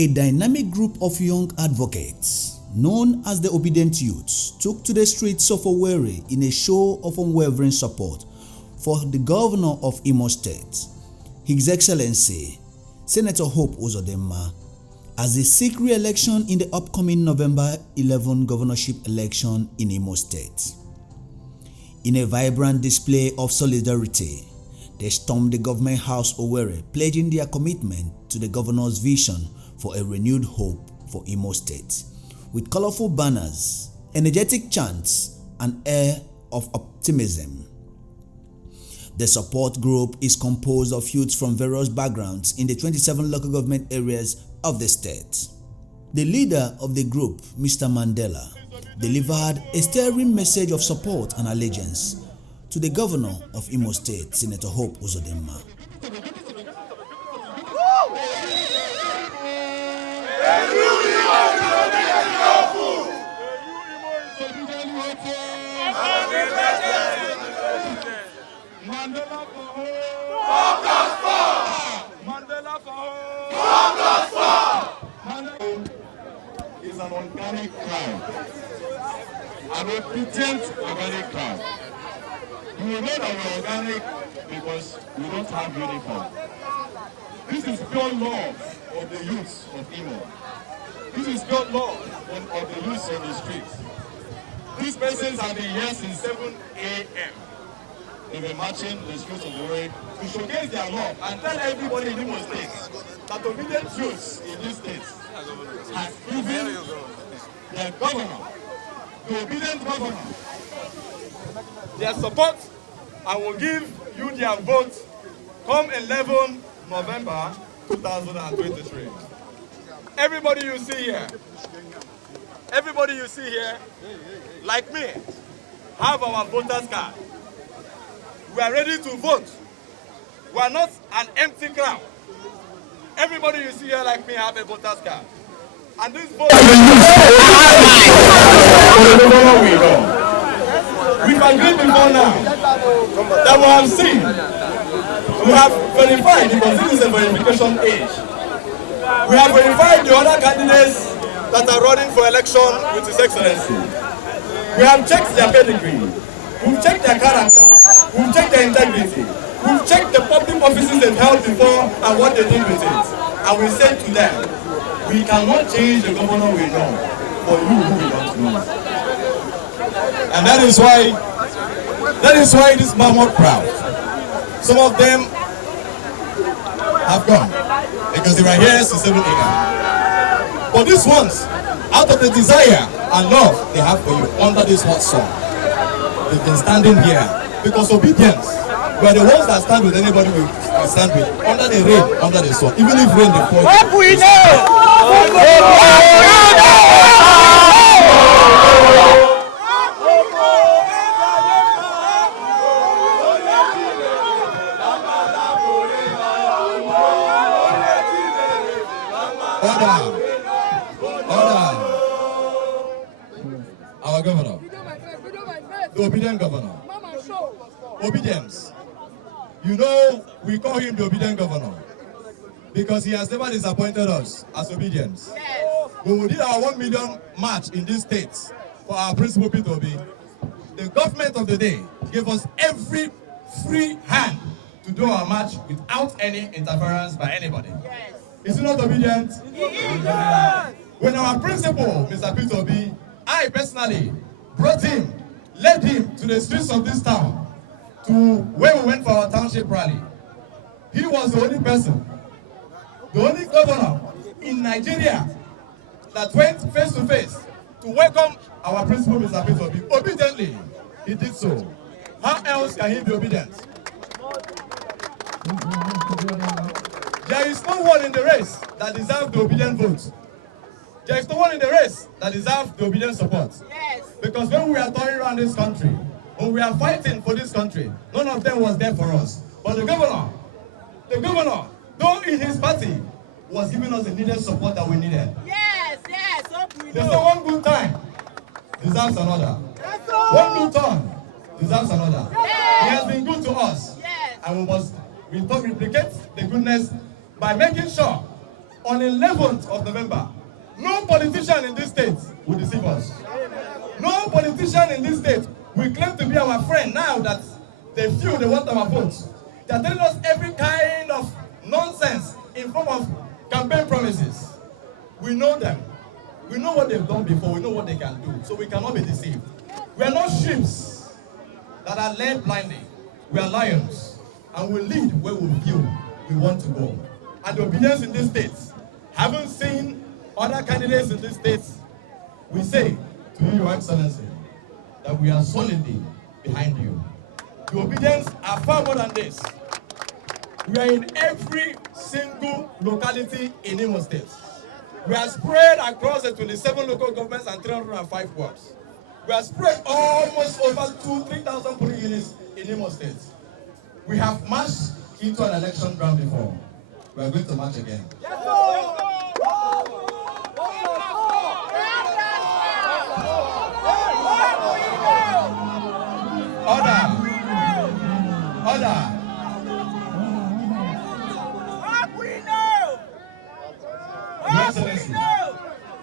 A dynamic group of young advocates, known as the Obidient Youths, took to the streets of Owerri in a show of unwavering support for the Governor of Imo State, His Excellency Senator Hope Uzodimma, as they seek re-election in the upcoming November 11 governorship election in Imo State. In a vibrant display of solidarity, they stormed the government house Owerri, pledging their commitment to the governor's vision for a renewed hope for Imo State, with colorful banners, energetic chants, and air of optimism. The support group is composed of youths from various backgrounds in the 27 local government areas of the state. The leader of the group, Mr. Mandela, delivered a stirring message of support and allegiance to the Governor of Imo State, Senator Hope Uzodimma. Is an organic crime, an obedient organic crime. You will know that we're organic because we don't have uniform. This is pure love of the youths of Imo. This is pure love of the youths on the streets. These persons have been here since 7 a.m. They've been marching the streets of the way to showcase their love and tell everybody in Imo State that obedient youths in this state has given their governor, the obedient governor, their support and will give you their vote come 11 November 2023. Everybody you see here, like me, have our voters card. We are ready to vote. We are not an empty crowd. Everybody you see here like me have a voter's card. And this vote we've agreed before now that we have seen, we have verified, because this is a verification age. We have verified the other candidates that are running for election with His Excellency. We have checked their pedigree, we've checked their character, we've checked their integrity, we've checked the public offices they've held before and what they did with it. And we said to them, we cannot change the governor we know for you who we don't know. And that is why this mammoth crowd, some of them have gone because they were here since 7 a.m. But these ones, out of the desire and love they have for you under this hot sun, they've been standing here because obedience. We are the ones that stand with anybody we stand with, under the rain, under the sun, even if rain they fall. What we know! Order. Our governor, the obedient governor. Obedience. You know, we call him the obedient governor because he has never disappointed us as obedience. Yes. When we did our 1 million march in this state for our principal P2B, the government of the day gave us every free hand to do our march without any interference by anybody. Yes. Is he not obedient? Yes. When our principal, Mr. P2B, I personally brought him, led him to the streets of this town, to where we went for our township rally. He was the only person, the only governor in Nigeria that went face to face to welcome our principal, Mr. P2B. Obediently, he did so. How else can he be obedient? There is no one in the race that deserves the obedient vote. There is no one in the race that deserves the obedient support. Yes. Because when we are touring around this country, when we are fighting for this country, none of them was there for us. But the governor, though in his party, was giving us the needed support that we needed. Yes, There's no one good time deserves another. One good turn deserves another. Yes. He has been good to us. Yes. And we replicate the goodness by making sure on 11th of November, no politician in this state will deceive us. No politician in this state will claim to be our friend now that they feel they want our votes. They are telling us every kind of nonsense in form of campaign promises. We know them. We know what they've done before. We know what they can do. So we cannot be deceived. We are not sheep that are led blindly. We are lions. And we lead where we feel we want to go. And the obedience in this state, having seen other candidates in this state, we say to you, Your Excellency, that we are solidly behind you. The obedience are far more than this. We are in every single locality in Imo State. We are spread across the 27 local governments and 305 wards. We are spread almost over 2,000-3,000 polling units in Imo State. We have marched into an election ground before. We are going to march again. Order. Your Excellency,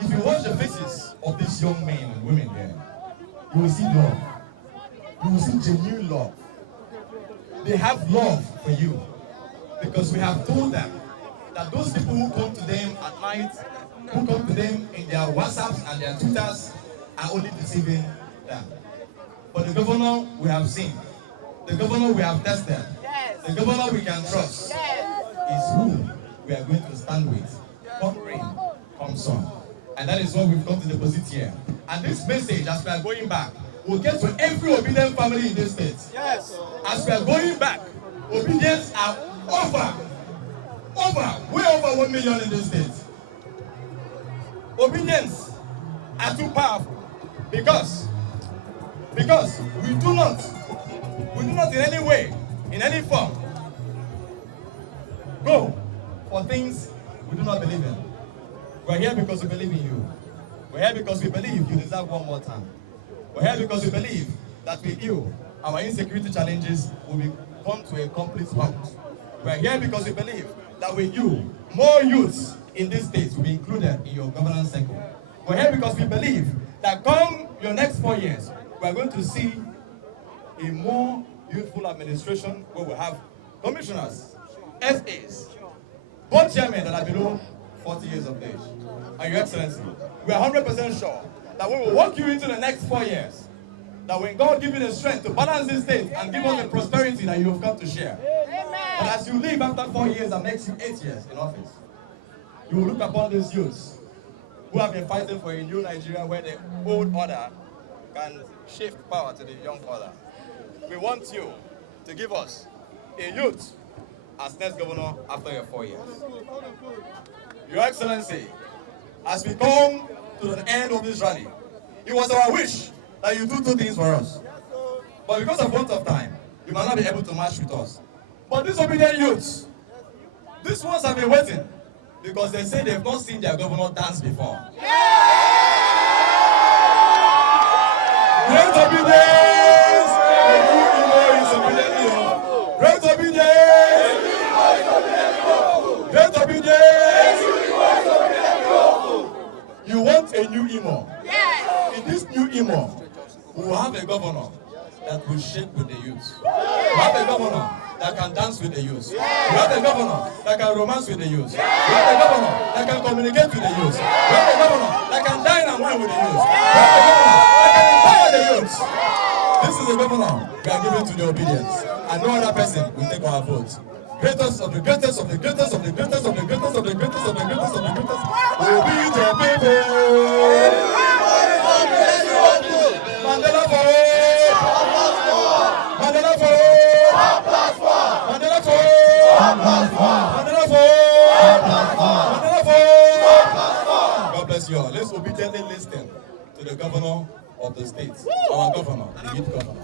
if you watch the faces of these young men and women here, you will see love. You will see genuine love. They have love for you because we have told them that those people who come to them at night, who come to them in their WhatsApps and their Twitters are only deceiving them. But the governor we have seen, the governor we have tested, the governor we can trust is who we are going to stand with. Come rain, come sun. And that is what we've come to deposit here. And this message, as we are going back, will get to every obedient family in this state. Yes. As we are going back, obedience are way over 1 million in this state. Obedience are too powerful because we do not in any way, in any form, go for things we do not believe in. We're here because we believe in you. We're here because we believe you deserve one more time. We're here because we believe that with you, our insecurity challenges will come to a complete halt. We're here because we believe that with you, more youths in this state will be included in your governance cycle. We're here because we believe that come your next 4 years, we're going to see a more youthful administration where we have commissioners, SAs, board chairmen that are below 40 years of age. And Your Excellency, we are 100% sure that we will walk you into the next 4 years. That when God gives you the strength to balance this state and give us the prosperity that you have come to share. But as you leave after 4 years and makes you 8 years in office, you will look upon these youths who have been fighting for a new Nigeria where the old order can shift power to the young order. We want you to give us a youth as next governor after your 4 years. Your Excellency, as we come to the end of this rally, it was our wish that you do 2 things for us. But because of want of time, you might not be able to march with us. But these obedient youths, these ones have been waiting because they say they've not seen their governor dance before. Great obedience! Great obedience! Great obedience! You want a new Imo. In this new Imo, we will have a governor that will shake with the youth. We have a governor that can dance with the youth. We have a governor that can romance with the youth. We have a governor that can communicate with the youth. We have a governor that can dine and wine with the youth. We have a governor that can empower the youth. This is the governor we are giving to the obedience. And no other person will take our votes. Greatest of the greatest of the greatest of the greatest of the greatest of the greatest of the greatest of the greatest will be the people. Mandela for Mandela for Mandela for Mandela for God bless you all. Let's obediently listen to the governor of the state, our governor, the youth governor.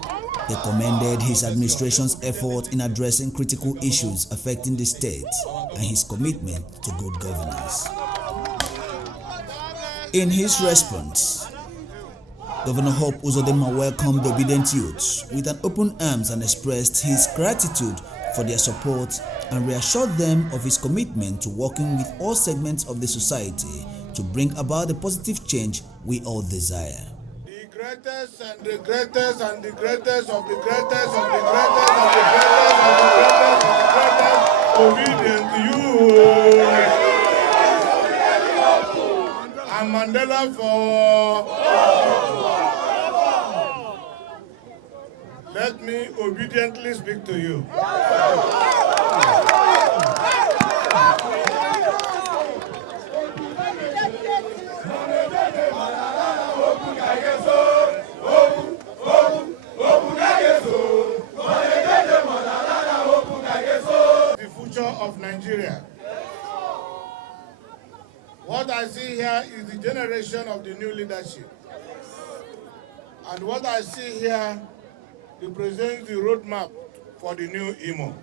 They commended his administration's effort in addressing critical issues affecting the state and his commitment to good governance. In his response, Governor Uzodimma welcomed the obedient youths with an open arms and expressed his gratitude for their support and reassured them of his commitment to working with all segments of the society to bring about the positive change we all desire. The greatest and the greatest and the greatest of the greatest of the greatest of the greatest of the greatest of the greatest obedient youth. And Mandela for. Let me obediently speak to you. The future of Nigeria. What I see here is the generation of the new leadership. And what I see here represents the roadmap for the new Imo.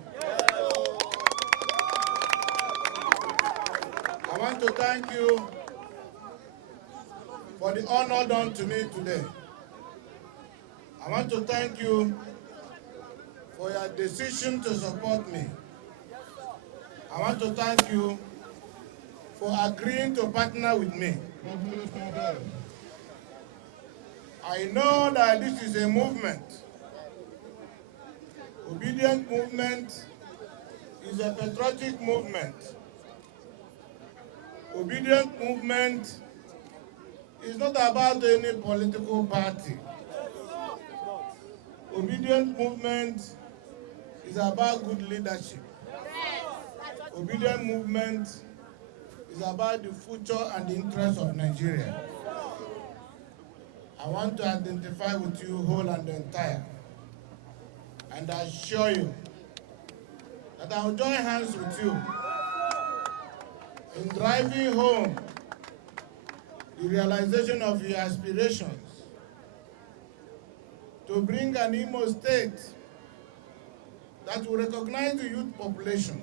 I want to thank you for the honor done to me today. I want to thank you for your decision to support me. I want to thank you for agreeing to partner with me. I know that this is a movement. Obidient Movement is a patriotic movement. Obidient Movement is not about any political party. Obidient Movement is about good leadership. Obidient Movement is about the future and the interests of Nigeria. I want to identify with you whole and entire. And I assure you that I will join hands with you in driving home the realization of your aspirations to bring an Imo State that will recognize the youth population,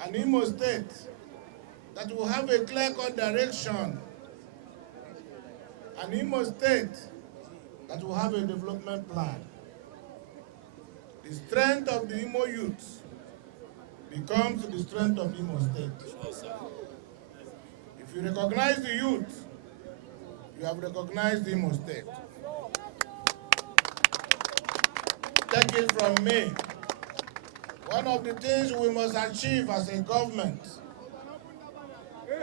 an Imo State that will have a clear-cut direction, an Imo State that will have a development plan. The strength of the Imo youth becomes the strength of Imo State. If you recognize the youth, you have recognized the Imo State. Take it from me. One of the things we must achieve as a government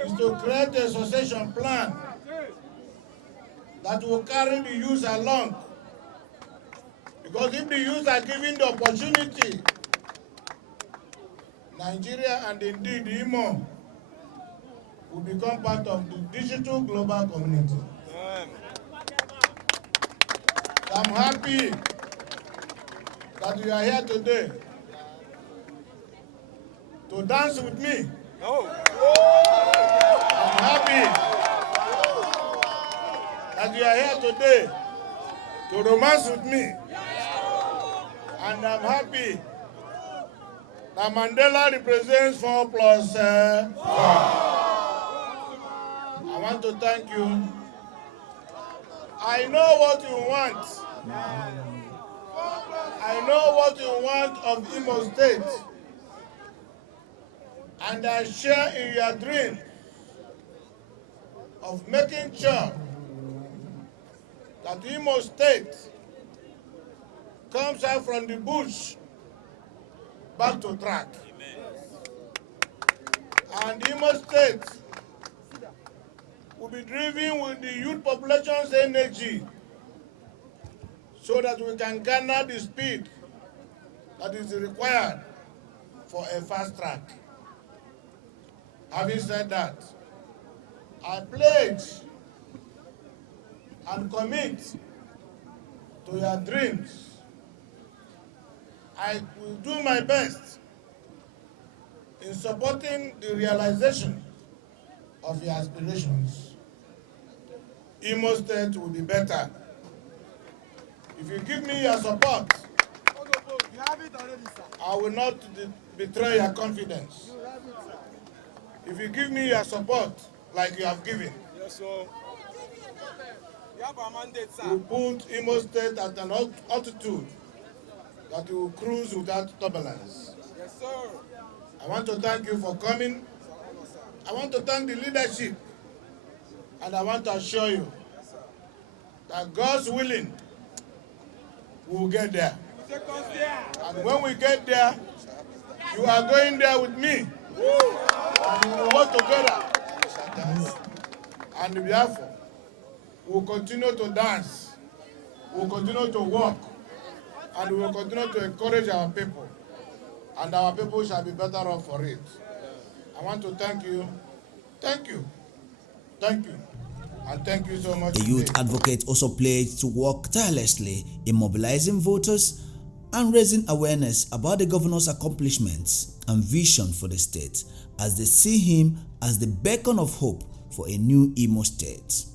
is to create a succession plan that will carry the youth along. Because if the youth are given the opportunity, Nigeria and indeed Imo will become part of the digital global community. I'm happy that you are here today to dance with me. I'm happy that you are here today to romance with me. And I'm happy that Mandela represents 4 plus 4. I want to thank you. I know what you want. I know what you want of Imo State. And I share in your dream of making sure that Imo State comes out from the bush back to track. And Imo State will be driven with the youth population's energy so that we can garner the speed that is required for a fast track. Having said that, I pledge and commit to your dreams. I will do my best in supporting the realization of your aspirations. Imo State will be better. If you give me your support, I will not betray your confidence. If you give me your support like you have given, yes, sir. You have a mandate, sir. We put Imo State at an altitude that you will cruise without turbulence. Yes, sir. I want to thank you for coming. I want to thank the leadership. And I want to assure you that God's willing, we will get there. And when we get there, you are going there with me. And we will work together. And therefore, we will continue to dance. We will continue to walk. And we will continue to encourage our people. And our people shall be better off for it. I want to thank you. Thank you. Thank you. And thank you so much. The youth advocate also pledged to work tirelessly in mobilizing voters and raising awareness about the governor's accomplishments and vision for the state, as they see him as the beacon of hope for a new Imo State.